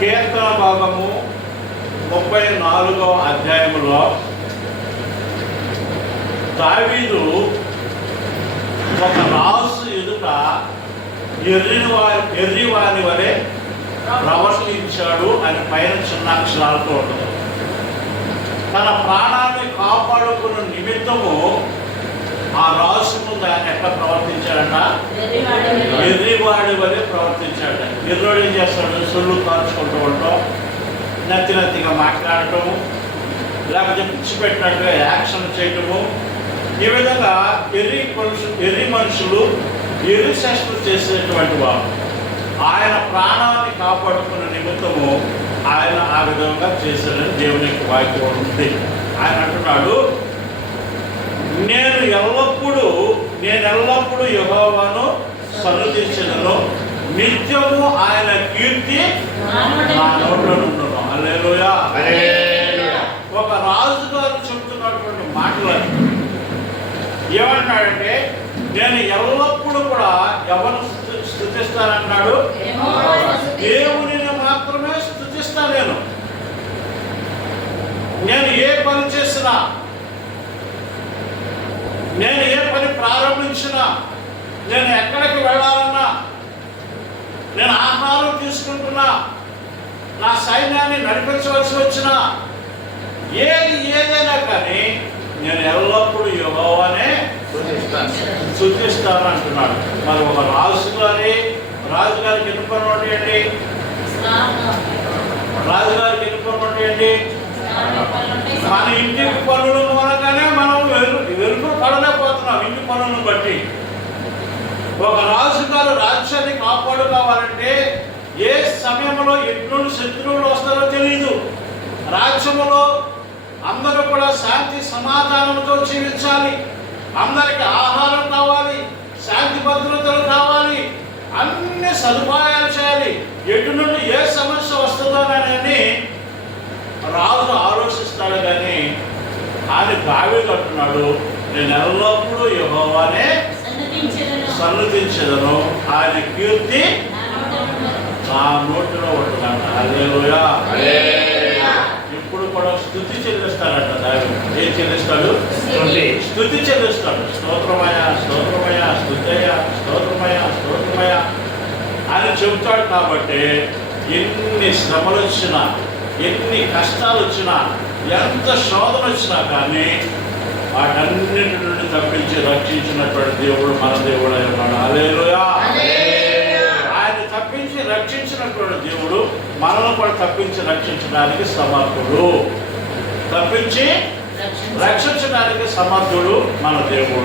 కీర్తన భాగము ముప్పై నాలుగో అధ్యాయములో దావీదు ఒక రాసు ఎదుట ఎర్రివారి ఎర్రివారి ఎర్రి వారి వలె ప్రవర్తించాడు అని పైన చిన్న అక్షరాలతో ఉంటుంది. తన ప్రాణాన్ని కాపాడుకున్న నిమిత్తము ఆ రాసు ముందు ఆయన ఎట్లా ప్రవర్తించాడట? ఎర్రివాడి వలె ప్రవర్తించాడు ఎర్రోడు ఏం చేస్తాడు? సొల్లు కార్చుకుంటూ ఉండటం నత్తి నత్తిగా మాట్లాడటము లేకపోతే పిచ్చి పెట్టినట్టుగా యాక్షన్ చేయటము. ఈ విధంగా ఎర్రి మనుషులు ఎర్రి మనుషులు ఎర్రి శస్త్రం చేసేటువంటి వారు. ఆయన ప్రాణాన్ని కాపాడుకున్న నిమిత్తము ఆయన ఆ విధంగా చేశాడని దేవుని యొక్క వాక్యం ఉంది. ఆయన అంటున్నాడు నేను ఎల్లప్పుడూ నేను ఎల్లప్పుడూ యెహోవాను సన్నుతించను నిత్యము ఆయన కీర్తి నా నోట్లో ఉండను హల్లెలూయా. ఒక రాజు గారు చెప్తున్నటువంటి మాటలు. ఏమంటాడంటే నేను ఎల్లప్పుడూ కూడా ఎవరు స్థు- స్థుతిస్తానంటున్నాడు దేవునిని మాత్రమే స్థుతిస్తా నేను. నేను ఏ పని చేసినా నేను ఏ ప్రారంభించినా నేను ఎక్కడికి వెళ్ళాలన్నా నేను ఆహారం తీసుకుంటున్నా నా సైన్యాన్ని నడిపించవలసి వచ్చినా ఏది ఏదైనా కానీ నేను ఎల్లప్పుడూ యెహోవానే శుద్ధిస్తాను అంటున్నాడు. మరి ఒక రాజు గారి రాజుగారికి ఎన్ని పనులు ఉంటాయండి రాజుగారికి ఎన్ని పనులు ఉంటాయండి మన ఇంటికి పనుల కాబట్టి బట్టి ఒక రాజుగారు రాజ్యాన్ని కాపాడుకోవాలంటే ఏ సమయంలో ఎటువంటి శత్రువులు వస్తారో తెలియదు రాజ్యములో అందరూ కూడా శాంతి సమాధానంతో జీవించాలి. అందరికి ఆహారం కావాలి శాంతి భద్రతలు కావాలి అన్ని సదుపాయాలు చేయాలి. ఎటు నుండి ఏ సమస్య వస్తుందోనని రాజు ఆలోచిస్తాడు కానీ ఆయన బావి కట్టున్నాడు నేను ఎల్లప్పుడూ యెహోవానే సన్నుతించదను ఆయన కీర్తి నా నోటిలో ఉంటుందంట. హల్లెలూయా. ఇప్పుడు కూడా స్థుతి చెల్లిస్తాడంట దావి ఏం చెల్లిస్తాడు? స్తుతి. స్థుతి చెల్లిస్తాడు. స్తోత్రమయ స్తోత్రమయ స్తుతయ స్తోత్రమయ స్తోత్రమయ అని చెబుతాడు కాబట్టి ఎన్ని శ్రమలు వచ్చినా ఎన్ని కష్టాలు వచ్చినా ఎంత శోధన వచ్చినా కానీ వాటన్నిటి నుండి తప్పించి రక్షించినటువంటి దేవుడు మన దేవుడు అయి ఉన్నాడు హల్లెలూయా. ఆయన తప్పించి రక్షించినటువంటి దేవుడు మనల్ని కూడా తప్పించి రక్షించడానికి సమర్థుడు. తప్పించి రక్షించడానికి సమర్థుడు మన దేవుడు.